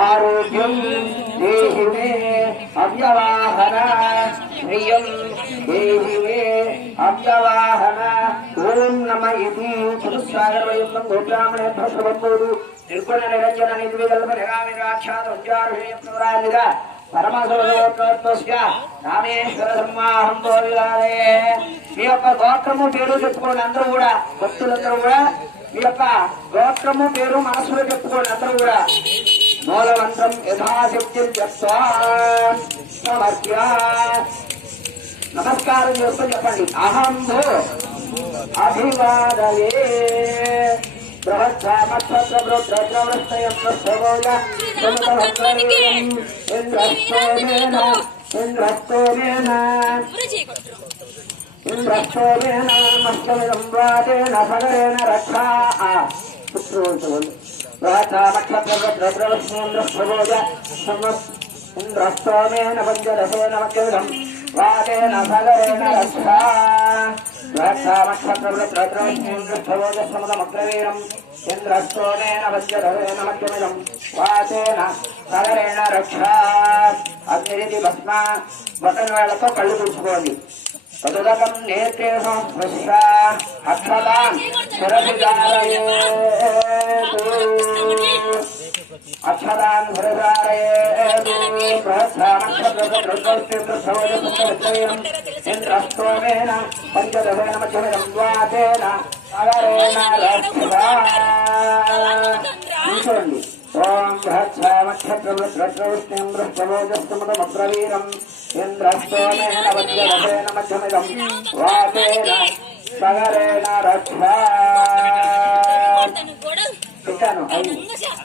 आरोग्यम देहि मे अव्यवाहन श्रियं देहि मे अव्यवाहन ओम नमः इति चतुस्सागरवयं गोब्राह्मणे भस्वबोधु त्रिगुण निरंजन निर्विकल्प निरामिराख्यात उच्चारणेयप्रवरानिद परमसोदोत्तस्य रामेश्वर धर्माहं बोविलारे మీ యొక్క గోత్రము పేరు చెప్పుకోండి అందరూ కూడా భక్తులందరూ కూడా మీ యొక్క గోత్రము పేరు మనసులో చెప్పుకోండి అందరూ కూడా మూలమంత్రం యథాశక్తి సమర్ప్య నమస్కారం చేస్తూ చెప్పండి అహం భూ అభివాదయే ఇంద్రస్తోమేన మస్తమిదం వాదేన సగరేణ రక్షా ఇంద్రస్తోమేన పంచదశేన మధ్యమిదం వాదేన సగరేణ రక్షా ఇంద్రస్తోమేన పంచదశేన మధ్యమిదం వాదేన సగరేణ రక్షా అగ్నిరితి భస్మ బటన్ వేళతో కళ్ళు చూసుకోండి तदुदकं नेत्रे संस्पृश्य अक्षतां शिरसिधारयेतु अक्षतां शिरसारयेतु सहस्रामक्षत्रसौजसुन्दरसौजसुन्दरं इन्द्रस्तोमेन पञ्चदशेन मध्यमिदं द्वातेन सागरेण रक्षता ओम भक्षामक्षत्रवृत्रौष्ण्यं बृहस्पतिस्तमदमग्रवीरम् इन्द्रस्तोमेन वज्रदशेन मध्यमिदं वातेन सगरेण रक्षा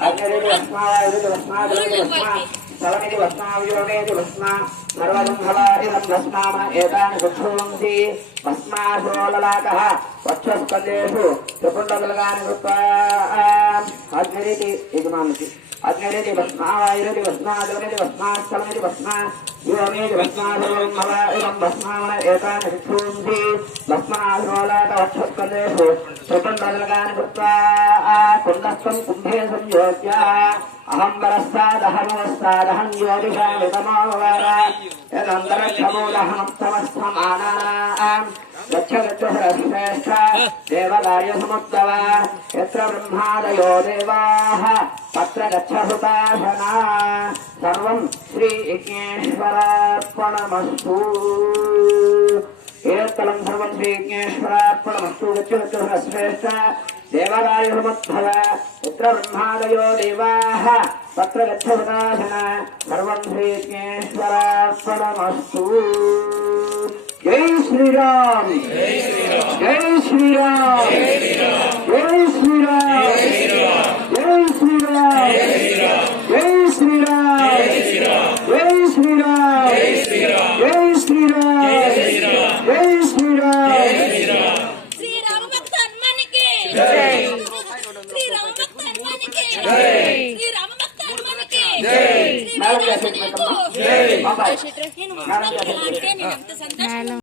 अग्निरिति भस्मावायुरिति भस्मादिति भस्मा स्थलमिति भस्माव्योमेति भस्मा सर्वसंभवादिदं भस्माम एतानि सुक्षुवंसि भस्मासोललाकः वक्षस्कन्धेषु त्रिपुण्डकलकानि कृत्वा अग्निरिति यजमानति अग्निरिति भस्मावायुरिति भस्मादिति भस्मा स्थलमिति भस्मा व्योमेति भस्मा सर्वसंभवादिदं भस्माम एतानि सुक्षुवंसि भस्मासोललाकः वक्षस्कन्धेषु त्रिपुण्डकलकानि कृत्वा कुण्डस्थं कुम्भे संयोज्य अहं वरस्तादहमवस्तादहं ज्योतिषामि तमोवरा यदन्तरक्षमूलहमस्तमस्थमानानाम् गच्छ गच्छ श्रेष्ठ देवकार्यसमुद्भव यत्र ब्रह्मादयो देवाः तत्र गच्छ हुताशना सर्वं श्रीयज्ञेश्वरार्पणमस्तु एतत्फलं सर्वं श्रीयज्ञेश्वरार्पणमस्तु गच्छ गच्छ श्रेष्ठ देवकार्यसमुद्भव यत्र ब्रह्मादयो देवाः तत्र गच्छ हुताशना सर्वं श्रीयज्ञेश्वरार्पणमस्तु जय श्री राम जय श्री राम जय श्री राम जय श्री राम जय श्री राम जय श्री राम जय श्री राम जय श्री राम श्री राम भक्त हनुमान की जय श्री राम भक्त हनुमान की जय श्री राम भक्त हनुमान की जय श्री राम भक्त हनुमान की जय